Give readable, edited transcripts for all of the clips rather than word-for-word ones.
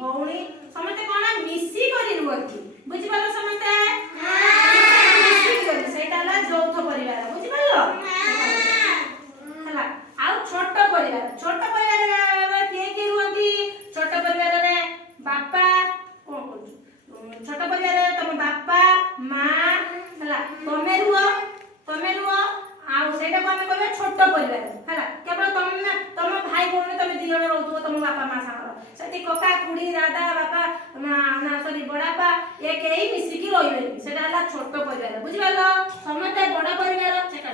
भौणी समस्त कौन मिसी करी रुहती बुझी पालो समस्त मिसी करी सेटा ला यौथ परिवार बुझी पालो हला आ छोट परिवार रे के रुहती छोट परिवार रे बापा कोन कोन छोट परिवार रे तम बापा मां हला तमे रुह आ सेटा को हमें कहबे छोट परिवार हला केवल तम भाई भौणी तमे दी जण रहउथो तम बापा मां सागर सेठी कका खुड़ी दादा बापा ना सॉरी बड़ापा ये केही मिसी की रहिबे सेटा हला छोट परिवार बुझी पालो समते बड़ परिवार सेटा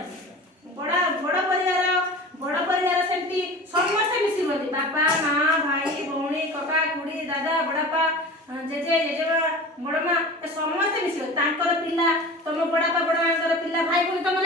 बड़ परिवार सेठी समस्त मिसी रहती बापा मां भाई भौणी कका खुड़ी दादा बड़ापा जेजे जेजेबा बड़मा समस्त मिसी तांकर पिला तम बड़ापा बड़मांकर पिला भाई भौणी तम